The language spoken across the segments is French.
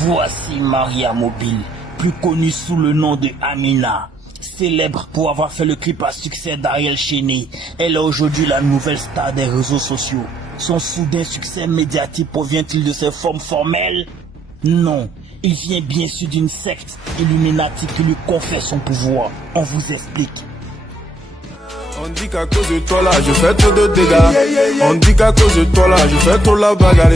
Voici Maria Mobile, plus connue sous le nom de Amina. Célèbre pour avoir fait le clip à succès d'Ariel Chéné, elle est aujourd'hui la nouvelle star des réseaux sociaux. Son soudain succès médiatique provient-il de ses formes formelles? Non, il vient bien sûr d'une secte Illuminati qui lui confère son pouvoir. On vous explique. On dit qu'à cause de toi là, je fais trop de dégâts. On dit qu'à cause de toi là, je fais trop la bagarre.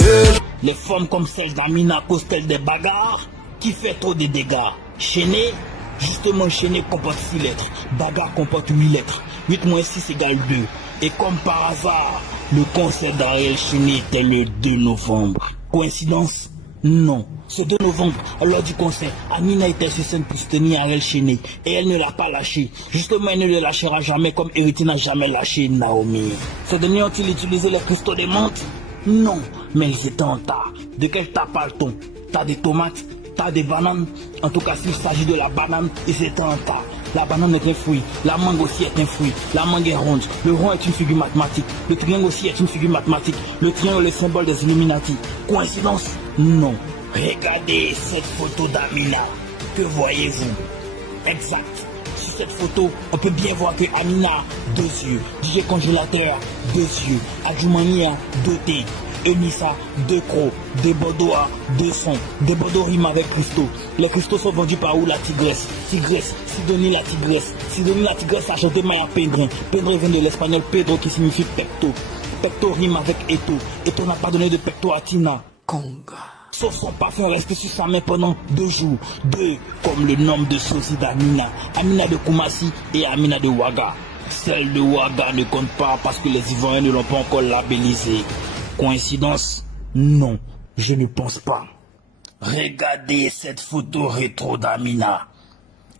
Les formes comme celle d'Amina causent-elles des bagarres? Qui fait trop de dégâts? Chéné? Justement, Chéné comporte 6 lettres. Bagarre comporte 8 lettres. 8 moins 6 égale 2. Et comme par hasard, le concert d'Ariel Chéné était le 2 novembre. Coïncidence? Non. Ce 2 novembre, lors du concert, Amina était sur scène pour soutenir Ariel Chéné. Et elle ne l'a pas lâché. Justement, elle ne le lâchera jamais comme Héritier n'a jamais lâché Naomi. Ces derniers ont-ils utilisé les cristaux des menthes? Non, mais ils étaient en tas. De quel tas parle-t-on? Tas de tomates? Tas de bananes? En tout cas, s'il s'agit de la banane, ils étaient en tas. La banane est un fruit, la mangue aussi est un fruit, la mangue est ronde, le rond est une figure mathématique, le triangle aussi est une figure mathématique, le triangle est le symbole des Illuminati. Coïncidence? Non. Regardez cette photo d'Amina. Que voyez-vous? Exact. Sur cette photo, on peut bien voir que Amina a 2 yeux, DJ Congélateur 2 yeux, Adjoumania 2 T, Enissa 2 crocs, des Bordeaux a 2 sons, des Bordeaux riment avec cristaux. Les cristaux sont vendus par où? La tigresse. Tigresse, Sidonie la tigresse. Sidonie la tigresse a chanté Maya Pedrin. Pedrin vient de l'espagnol Pedro qui signifie pecto. Pecto rime avec Eto. Eto n'a pas donné de pecto à Tina. Conga. Sauf son parfum resté sur sa main pendant 2 jours. 2 comme le nom de sosie d'Amina. Amina de Koumassi et Amina de Ouaga. Celle de Ouaga ne compte pas parce que les Ivoiriens ne l'ont pas encore labellisée. Coïncidence? Non, je ne pense pas. Regardez cette photo rétro d'Amina.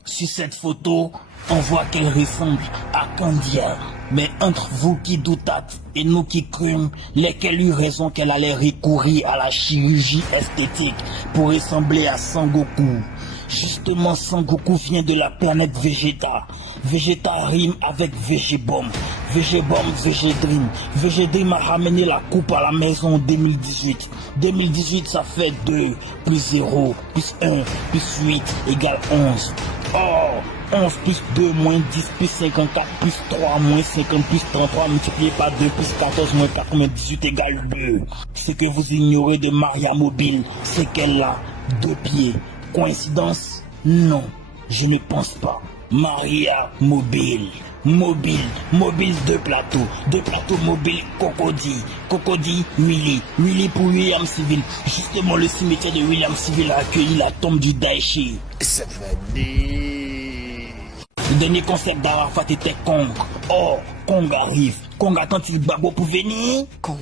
Sur cette photo, on voit qu'elle ressemble à Candia. Mais entre vous qui doutâtes et nous qui crûmes, lesquels eut raison qu'elle allait recourir à la chirurgie esthétique pour ressembler à Sangoku? Justement, Sangoku vient de la planète Vegeta. Vegeta rime avec Vegebomb. Vegebomb, Vegedream. Vegedream a ramené la coupe à la maison en 2018. 2018, ça fait 2 plus 0 plus 1 plus 8 égale 11. Oh, 11 plus 2 moins 10 plus 54 plus 3 moins 50 plus 33 multiplié par 2 plus 14 moins 98 égale 2. Ce que vous ignorez de Maria Mobile, c'est qu'elle a 2 pieds. Coïncidence? Non, je ne pense pas. Maria Mobile. Mobile 2 plateaux. 2 plateaux mobile Cocody. Cocody Willy. Willy pour William Civil. Justement, le cimetière de William Civil a accueilli la tombe du Daichi. Ça veut dire... Le dernier concept d'Arafat était Kong. Oh, Kong arrive. Kong attend-il Babo pour venir? Kong.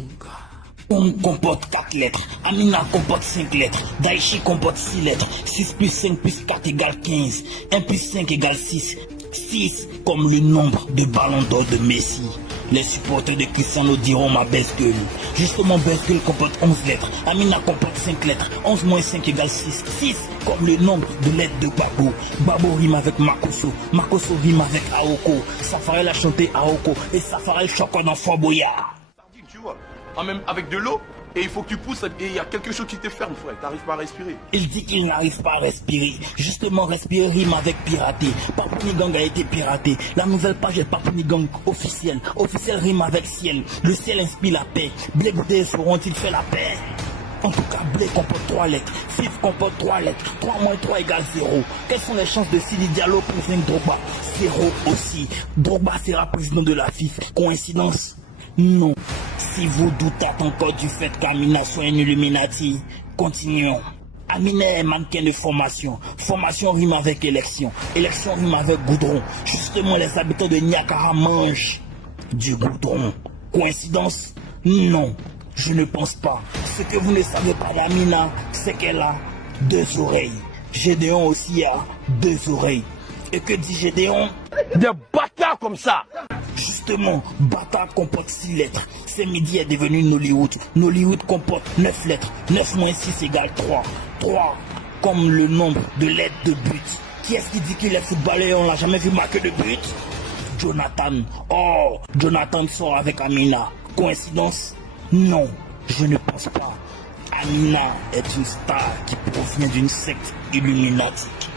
Kong comporte 4 lettres, Amina comporte 5 lettres, Daichi comporte 6 lettres, 6 plus 5 plus 4 égale 15, 1 plus 5 égale 6, 6 comme le nombre de ballons d'or de Messi. Les supporters de Cristiano diront ma best girl. Justement, best girl comporte 11 lettres, Amina comporte 5 lettres, 11 moins 5 égale 6, 6 comme le nombre de lettres de Babo. Babo rime avec Makoso, Makoso rime avec Aoko, Safarel a chanté Aoko et Safarel choque dans Fort Boyard. Même avec de l'eau, et il faut que tu pousses, et il y a quelque chose qui te ferme, frère, t'arrives pas à respirer. Il dit qu'il n'arrive pas à respirer. Justement, respirer rime avec pirater. Papunigang a été piraté. La nouvelle page est Papunigang officielle. Officielle rime avec ciel. Le ciel inspire la paix. Blé Goudé sauront-ils faire la paix? En tout cas, Blé comporte 3 lettres. Fif comporte 3 lettres. 3 moins 3 égale 0. Quelles sont les chances de Sidi Diallo pour vaincre Drogba? 0 aussi. Drogba sera président de la FIFA. Coïncidence? Non. Si vous doutez encore du fait qu'Amina soit une Illuminati, continuons. Amina est mannequin de formation. Formation rime avec élection. Élection rime avec goudron. Justement, les habitants de Niakara mangent du goudron. Coïncidence? Non, je ne pense pas. Ce que vous ne savez pas d'Amina, c'est qu'elle a 2 oreilles. Gédéon aussi a 2 oreilles. Et que dit Gédéon? Des bâtards comme ça! Justement, bâtard comporte 6 lettres. C'est midi est devenu Nollywood. Nollywood comporte 9 lettres. 9 moins 6 égale 3. 3 comme le nombre de lettres de but. Qui est-ce qui dit qu'il est footballeur et on l'a jamais vu marquer de but? Jonathan. Oh, Jonathan sort avec Amina. Coïncidence? Non, je ne pense pas. Amina est une star qui provient d'une secte illuminatique.